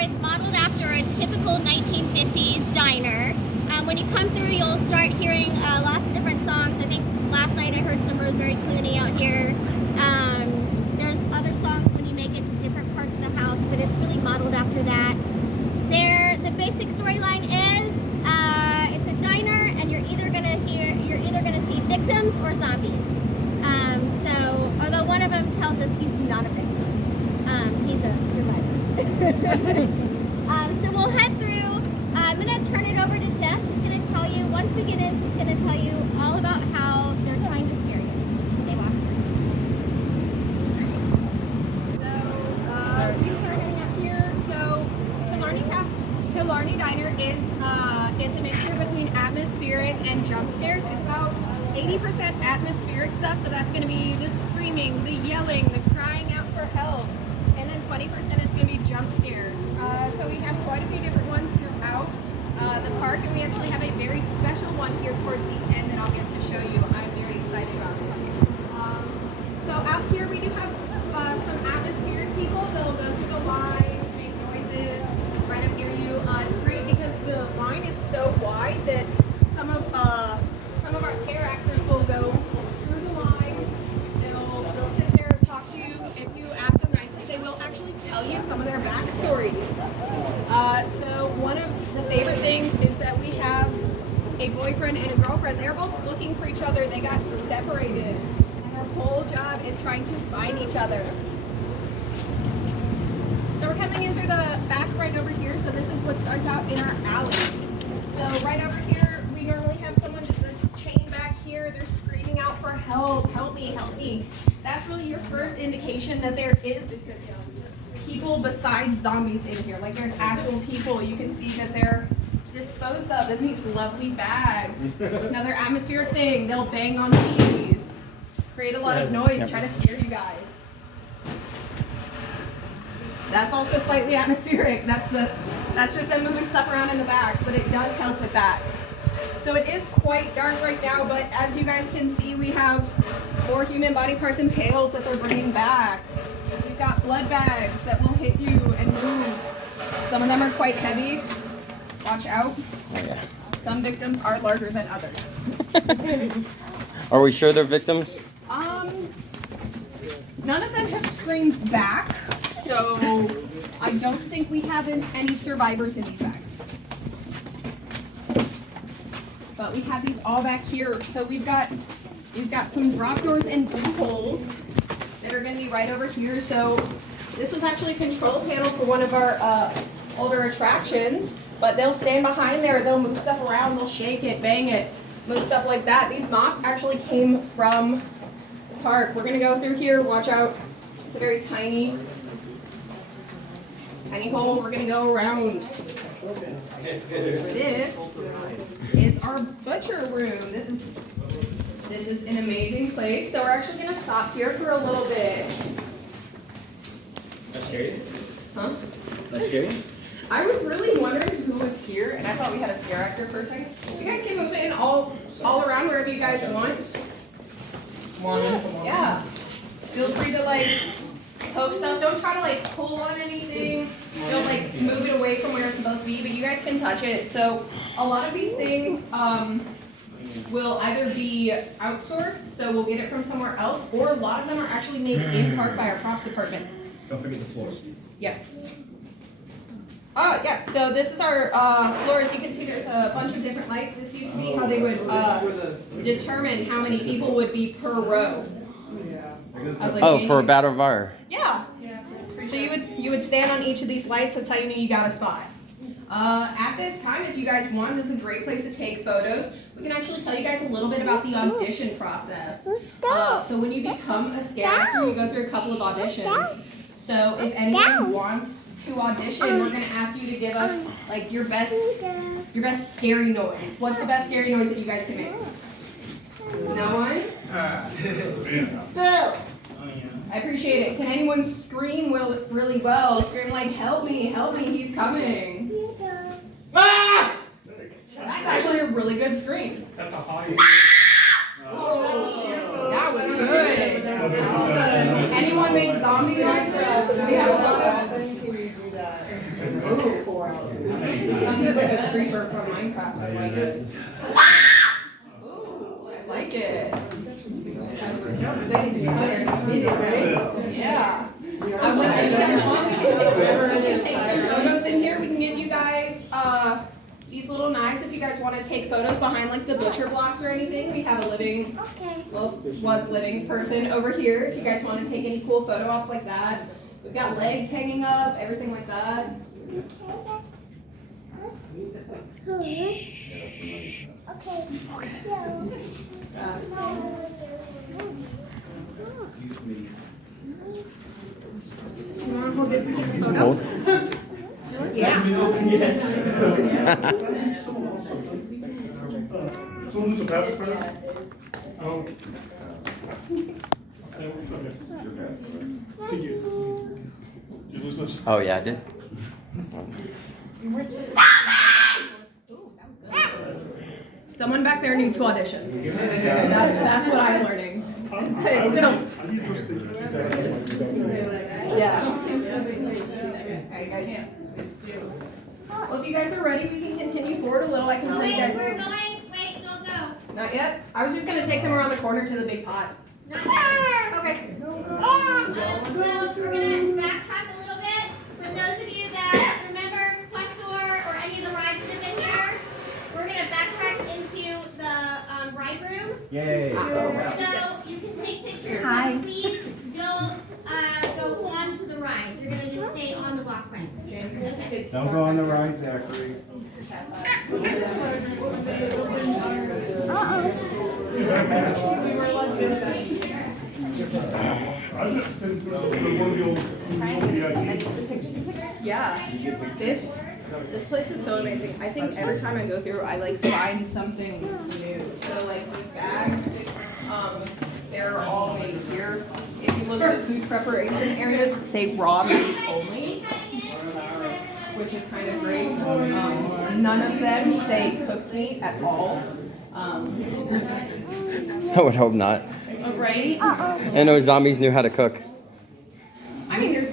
it's modeled after a typical 1950s diner. When you come through, you'll start hearing lots of different songs. I think last night I heard some Rosemary Clooney out here. There's other songs when you make it to different parts of the house, but it's really modeled after that. The basic storyline is it's a diner, and you're either gonna see victims or zombies. So although one of them tells us he's not a victim, he's a survivor. So we'll head through. I'm gonna turn it over to Jess. She's gonna tell you, once we get in, she's gonna tell you all about how they're trying to scare you. They walk through. So we started up here. So Killarney Diner is a mixture between atmospheric and jump scares. It's about 80% atmospheric stuff, so that's gonna be the screaming, the yelling, the crying out for help. And then 20% is going to be jump scares. So we have quite a few different ones throughout the park, and we actually have a very special one here towards the end that I'll get to show you. I'm very excited about it. So out here we do have some atmospheric people. They'll go through the line, make noises. Right up here, it's great because the line is so wide that some of our scare actors will go through the line. They'll sit there and talk to you. If you ask them nicely, they will actually tell you some of their backstories. So one of the favorite things is that we have a boyfriend and a girlfriend. They're both looking for each other. They got separated, and their whole job is trying to find each other. So we're coming in through the back right over here. So this is what starts out in our alley. So right over here, we normally have someone that's chained back here. They're screaming out for help, help me, help me. That's really your first indication that there is people besides zombies in here. Like there's actual people. You can see that they're disposed of in these lovely bags. Another atmospheric thing, they'll bang on these, create a lot of noise, try to scare you guys. That's also slightly atmospheric. That's just them moving stuff around in the back, but it does help with that. So it is quite dark right now, but as you guys can see, we have more human body parts and pails that they're bringing back. We've got blood bags that will hit you and move. Some of them are quite heavy. Watch out. Oh, yeah. Some victims are larger than others. Are we sure they're victims? None of them have screamed back, so I don't think we have any survivors in these bags. But we have these all back here. So we've got some drop doors and blue holes that are going to be right over here. So this was actually a control panel for one of our older attractions, but they'll stand behind there, they'll move stuff around, they'll shake it, bang it, move stuff like that. These mops actually came from the park. We're going to go through here, watch out. It's a very tiny hole. We're going to go around. This is our butcher room. This is an amazing place. So we're actually going to stop here for a little bit. That's scary? Huh? That's scary? I was really wondering who was here, and I thought we had a scare actor for a second. You guys can move in all around wherever you guys want. Come on in, come on in. Yeah. Feel free to like poke stuff. Don't try to like pull on anything. Don't like move it away from where it's supposed to be, but you guys can touch it. So a lot of these things will either be outsourced, so we'll get it from somewhere else, or a lot of them are actually made in park by our props department. Don't forget the floor. Yes. Oh, yes. So this is our floor. As you can see, there's a bunch of different lights. This used to be how they would determine how many people would be per row. I was like, Oh, for a battle of fire. Yeah. So you would stand on each of these lights. That's how you knew you got a spot. At this time, if you guys want, this is a great place to take photos. We can actually tell you guys a little bit about the audition process. So when you become a scare actor, you go through a couple of auditions. So if anyone wants to audition, we're going to ask you to give us like your best scary noise. What's the best scary noise that you guys can make? No one? Phil! I appreciate it. Can anyone scream really well? Scream like, help me, he's coming. Ah! That's actually a really good scream. That's a high. Oh, that was good. Anyone make zombie noise for us? We have a lot of Creeper from Minecraft. I like it. Ooh, I like it. Yeah. I want you guys want, we can take some photos in here. We can give you guys these little knives if you guys want to take photos behind like the butcher blocks or anything. We have a living, was living person over here. If you guys want to take any cool photo ops like that. We've got legs hanging up, everything like that. You want to hold this and take a photo? Yeah. Someone who's a pacifier? Oh. Did you lose this? Oh yeah, I did. Someone back there needs to audition. That's what I'm learning. I need those things. Yeah. Alright, guys. Well, if you guys are ready, we can continue forward a little. I can tell you guys. We're going. Wait, don't go. Not yet? I was just gonna take them around the corner to the big pot. Not yet. Okay. So we're gonna backtrack a little bit. For those of you that remember Questor or any of the rides that have been here, we're gonna backtrack into the ride room. Yay. So you can take pictures. So please don't go on to the ride. You're gonna just stay on the walk ride. Okay. Don't go on the ride, Zachary. I've just been through the one deal. Yeah. This place is so amazing. I think every time I go through, I like find something new. So like these bags, they're all made here. If you look at the food preparation areas, say raw meat only, which is kind of great. None of them say cooked meat at all. I would hope not. Right? I know zombies knew how to cook. I mean, there's